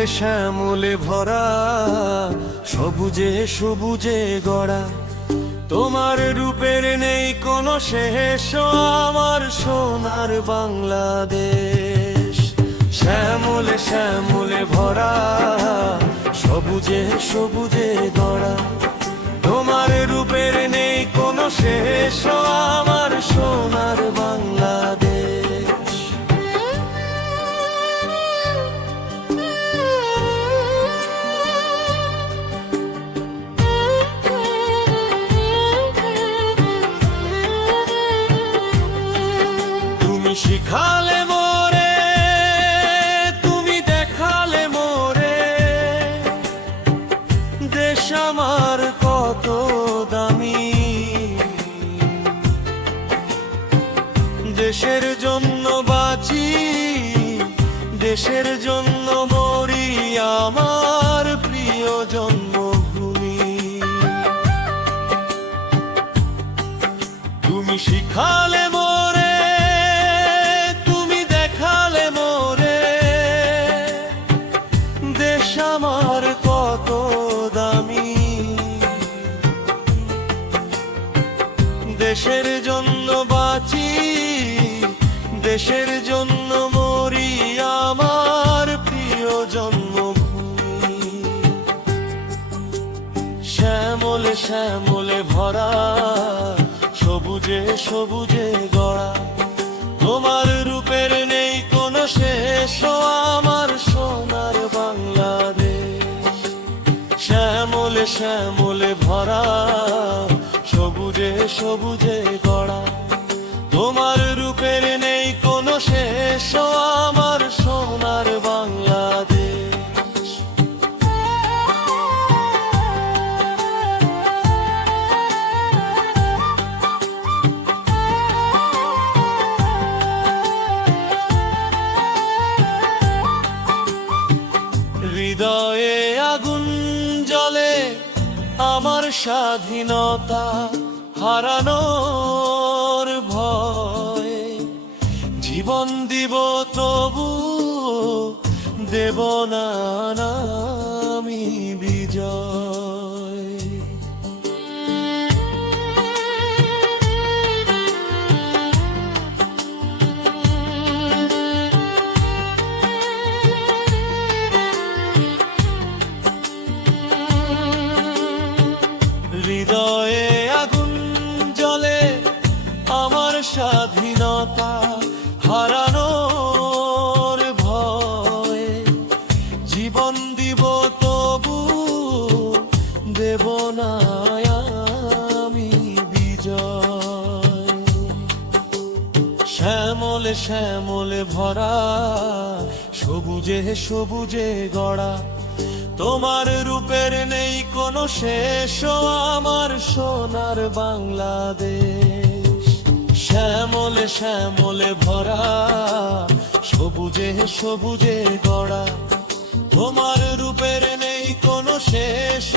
শ্যামলে শ্যামলে ভরা, সবুজে সবুজে গড়া, তোমার রূপের নেই কোনো শেষ, আমার সোনার বাংলাদেশ। শ্যামলে শ্যামলে ভরা, সবুজে সবুজে গড়া, তোমার রূপের নেই কোনো শেষ, আমার সোনার বাংলাদেশ। তুমি শিখালে মোরে, তুমি দেখালে মোরে, দেশ আমার কত দামি। দেশের জন্য বাঁচি, দেশের জন্য মরি, আমার প্রিয় জন্মভূমি। তুমি শিখালে মোরে, তুমি দেখালে মোরে, দেশ আমার কত দামি। দেশের জন্য বাঁচি, দেশের জন্য মরি, আমার প্রিয় জন্মভূমি। শ্যামলে শ্যামলে ভরা, সবুজে সবুজে গড়া, তোমার রূপের নেই কোনো শেষ, আমার সোনার বাংলাদেশ। শ্যামলে শ্যামলে ভরা, সবুজে সবুজে গড়া, তোমার রূপের নেই কোনো শেষ, আমার সোনার বাংলাদেশ। হৃদয়ে আগুন জ্বলে, আমার স্বাধীনতা হারানোর ভয়। জীবন দিব তবু দেব না আমি বিজয়। হৃদয়ে আগুন জ্বলে, আমার স্বাধীনতা হারানোর ভয়। জীবন দিব তবু দেব না আমি বিজয়। শ্যামলে শ্যামলে ভরা, সবুজে সবুজে গড়া, তোমার রূপের নেই কোনো শেষ, আমার সোনার বাংলাদেশ। শ্যামলে শ্যামলে ভরা, সবুজে সবুজে গড়া, তোমার রূপের নেই কোনো শেষ,